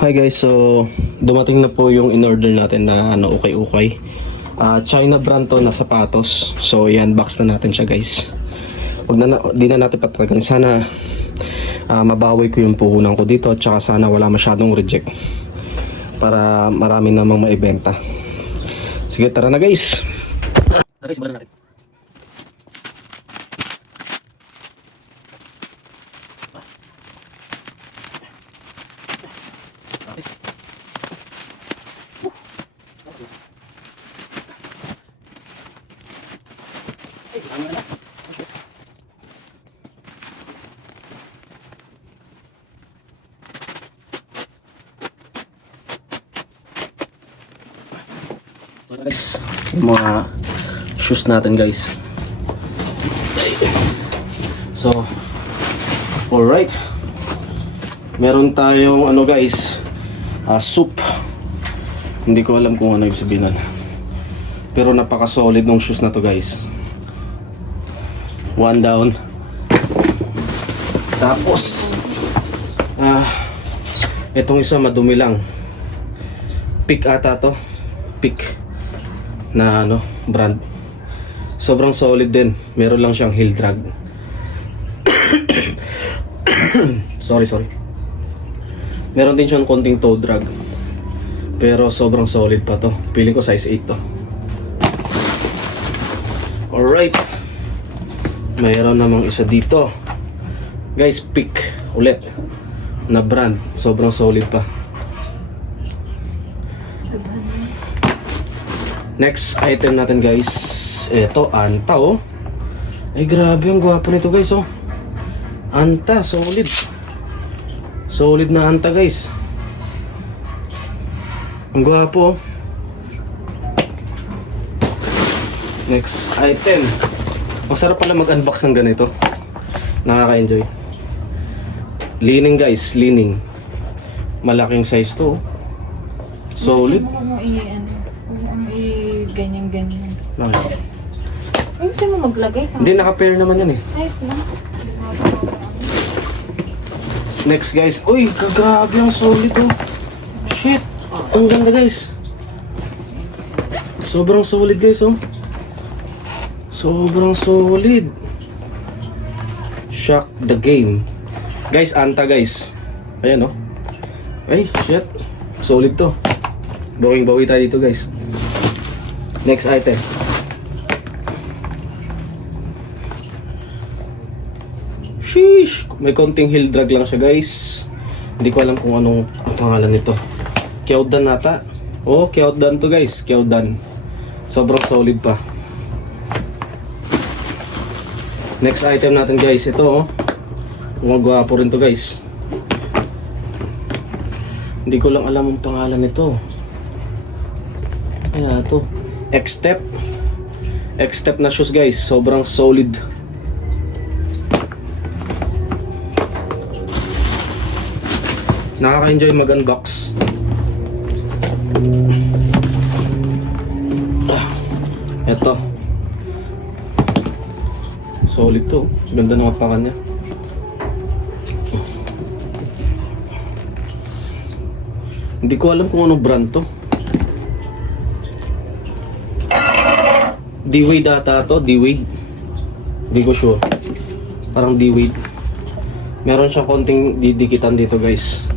Hi guys, so dumating na po yung in-order natin na ukay-ukay. China brand to na sapatos. So yan, box na natin siya guys. Di na natin patagal. Sana mabawi ko yung puhunan ko dito at saka sana wala masyadong reject para marami namang maibenta. Sige, tara na guys. Tara guys, simulan natin. Guys, yung mga shoes natin guys. So, alright. Meron tayong guys, soup. Hindi ko alam kung ano yung sabihin nun. Pero napaka solid ng shoes na to guys. One down. Tapos itong isa madumi lang. Pick ata to. Pick na brand. Sobrang solid din. Meron lang siyang heel drag. sorry. Meron din siyang konting toe drag. Pero sobrang solid pa to. Feeling ko size 8 to. Alright. Mayroon namang isa dito. Guys, pick ulit na brand. Sobrang solid pa. Next item natin guys, ito Anta oh. Ay grabe, ang gwapo nito guys oh. Anta, solid. Solid na Anta guys. Ang gwapo oh. Next item. Masarap pala mag-unbox ng ganito. Nakaka-enjoy. Lining guys, lining. Malaking size to oh. Solid. Ganyan. Bakit? Ay, gusto mo maglagay ka? Hindi, naka-pair naman yan eh. Ay, lang. Next guys, uy, grabe ang solid oh. Shit, ang ganda guys. Sobrang solid guys oh. Sobrang solid. Shock the game. Guys, Anta guys. Ayan oh. Ay, shit. Solid to. Bawing-bawi tayo dito guys. Next item. Sheesh! May konting heel drag lang siya guys. Hindi ko alam kung anong ang pangalan nito. Kyodan nata. Oh, Kyodan to guys. Kyodan. Sobrang solid pa. Next item natin guys. Ito oh. Gwapo rin to guys. Hindi ko lang alam ang pangalan nito. Ayan ito. X-Step na shoes guys. Sobrang solid. Nakaka-enjoy mag-unbox. Eto. Solid to. Ganda ng apakan niya. Hindi ko alam kung anong brand to. D-Wade ata to, D-Wade. Hindi ko sure. Parang D-Wade. Meron siyang konting didikitan dito guys.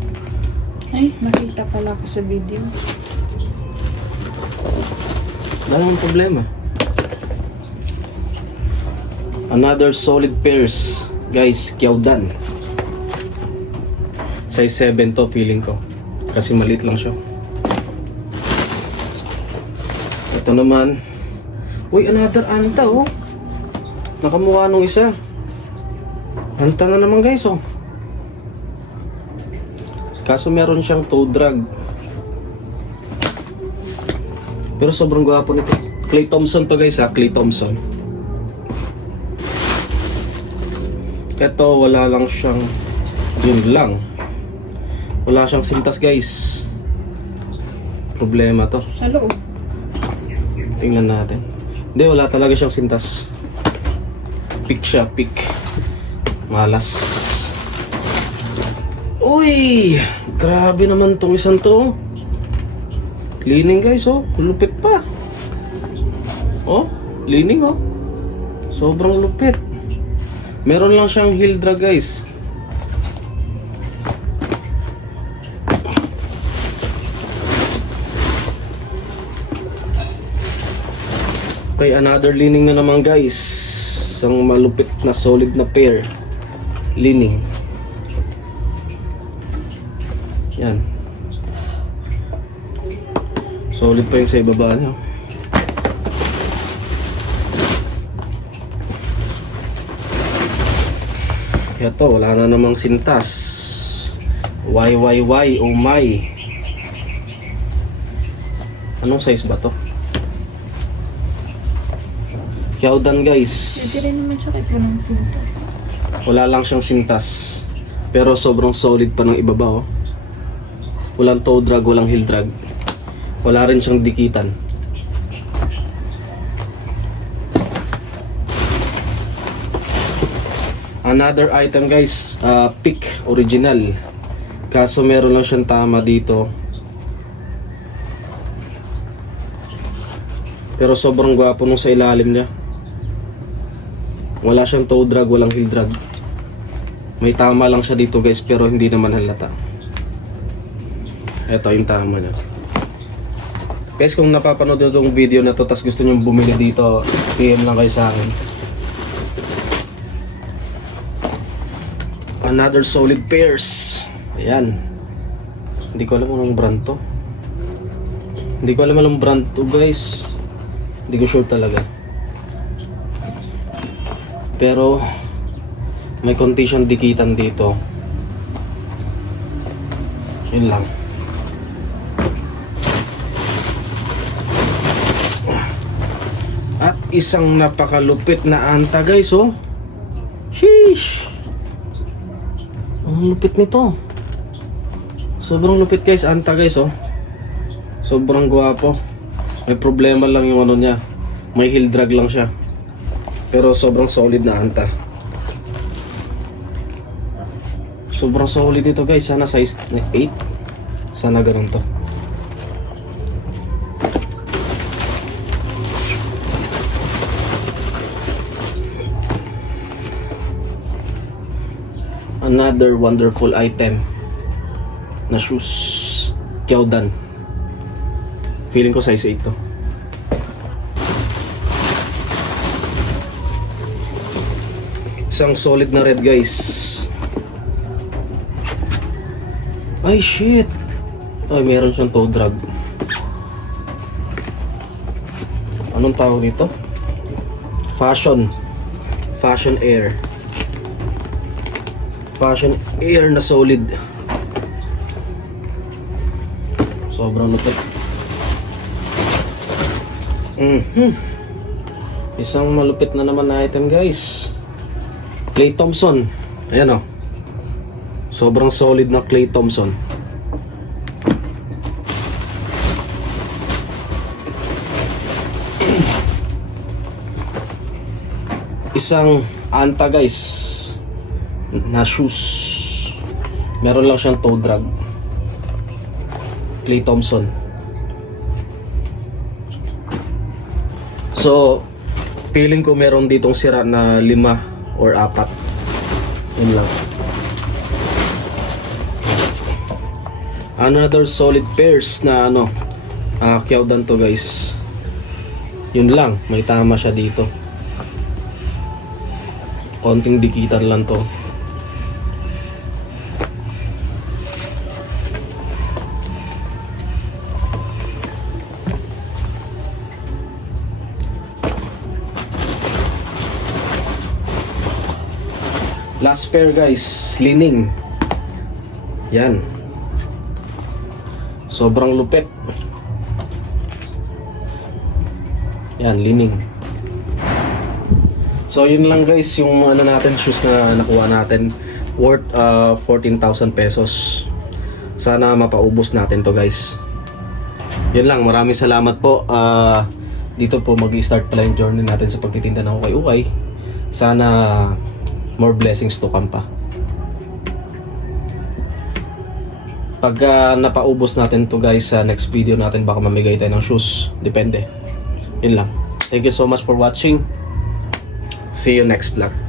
Ay, nakita pala ako sa video. Wala nang problema. Another solid pairs. Guys, Kyodan. Size 7 to feeling ko. Kasi maliit lang siya. Ito naman. Uy, another Anta oh. Nakamukha nung isa. Anta na naman guys oh. Kaso meron siyang toe drag. Pero sobrang gwapo nito. Clay Thompson to guys ha, Clay Thompson. Ito wala lang siyang, yun lang. Wala siyang sintas guys. Problema to. Sa loob. Tingnan natin. Hindi, wala talaga siyang sintas. Pick siya, pick. Malas. Uy! Grabe naman tong isang to. Lining guys, oh. Lupit pa. Oh, lining oh. Sobrang lupit. Meron lang siyang heel drag guys. Okay, another lining na naman guys. Isang malupit na solid na pair. Lining. Yan. Solid pa yung sa ibaba niya. Ito, wala na namang sintas. Why, oh my. Anong size ba to? Kyawdan guys. Hindi rin naman siya kahit walang sintas. Wala lang siyang sintas. Pero sobrang solid pa ng ibaba oh. Walang toe drag, walang heel drag. Wala rin siyang dikitan. Another item guys, pick original. Kaso meron lang siyang tama dito. Pero sobrang gwapo nung sa ilalim niya. Wala siyang toe drag, walang heel drag. May tama lang siya dito guys, pero hindi naman halata. Ito yung tama niya. Guys, kung napapanood nyo itong video na to, tas gusto nyo bumili dito, PM lang kayo sa akin. Another solid pairs. Ayan. Hindi ko alam anong brand to. Hindi ko alam anong brand to guys. Hindi ko sure talaga. Pero may konti siyang dikitan dito. Yun lang. At isang napakalupit na anta guys oh. Sheesh. Ang lupit nito. Sobrang lupit guys, anta guys oh. Sobrang gwapo. May problema lang yung ano niya. May heel drag lang siya. Pero sobrang solid na anta. Sobrang solid ito guys. Sana size 8. Sana ganun to. Another wonderful item na shoes. Kyawdan. Feeling ko size 8 to. Isang solid na red guys. Ay shit. Ay meron siyang toe drag. Anong tawag dito? Fashion Air. Fashion Air na solid. Sobrang lupit. Isang malupit na naman na item guys. Klay Thompson. Ayan o. Sobrang solid na Klay Thompson. Isang anta guys na shoes. Meron lang siyang toe drag. Klay Thompson. So, feeling ko meron ditong sira na 5 or 4. Yun lang. Another solid pairs na ano, Kyawdan to guys. Yun lang, may tama siya dito. Konting dikitan lang to. Last pair guys, lining. Yan. Sobrang lupit. Yan, lining. So yun lang guys yung ano natin, shoes na nakuha natin. Worth 14,000 pesos. Sana mapaubos natin to guys. Yun lang, maraming salamat po. Dito po mag-i-start pala yung journey natin sa pagtitinda ng ukay-ukay. Sana more blessings to come pa. Pag napaubos natin to guys, sa next video natin baka mamigay tayo ng shoes. Depende. Yun lang. Thank you so much for watching. See you next vlog.